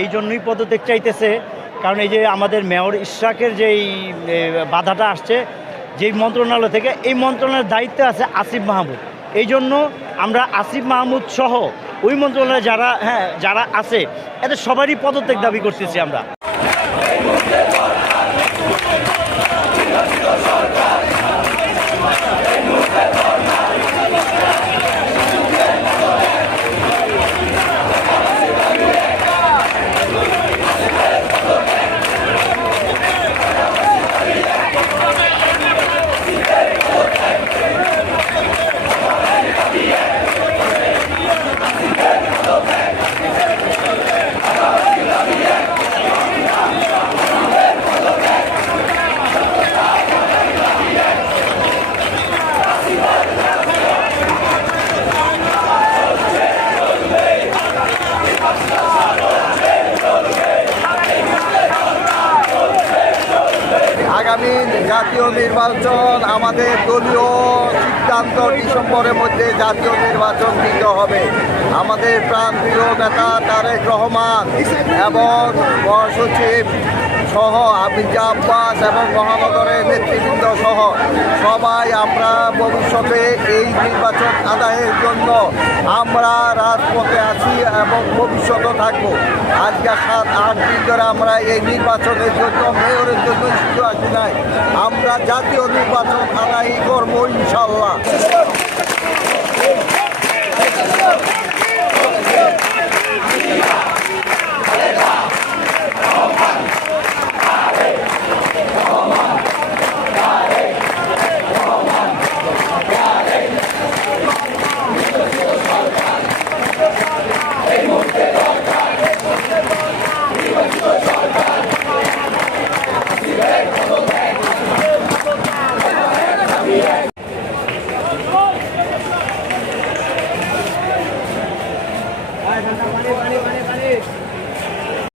এই জন্যই পদত্যাগ চাইতেছে, কারণ এই যে আমাদের মেয়র ইশরাকের যেই বাধাটা আসছে, যেই মন্ত্রণালয় থেকে, এই মন্ত্রণালয়ের দায়িত্বে আছে আসিফ মাহমুদ। এই জন্য আমরা আসিফ মাহমুদ সহ ওই মন্ত্রণালয়ে যারা হ্যাঁ যারা আছে, এদের সবারই পদত্যাগ দাবি করতেছি আমরা। আগামী জাতীয় নির্বাচন আমাদের দলীয় সিদ্ধান্ত ডিসেম্বরের মধ্যে জাতীয় নির্বাচন দিতে হবে। আমাদের প্রান্তীয় নেতা তারেক রহমান এবং মহাসচিব সহ আবিজা আব্বাস এবং মহানগরের নেতৃবৃন্দ সহ সবাই আমরা ভবিষ্যতে এই নির্বাচন আদায়ের জন্য আমরা রাজপথে আছি এবং ভবিষ্যতেও থাকব। আজকে সাত আট দিন ধরে আমরা এই নির্বাচনের জন্য মেয়রের জন্য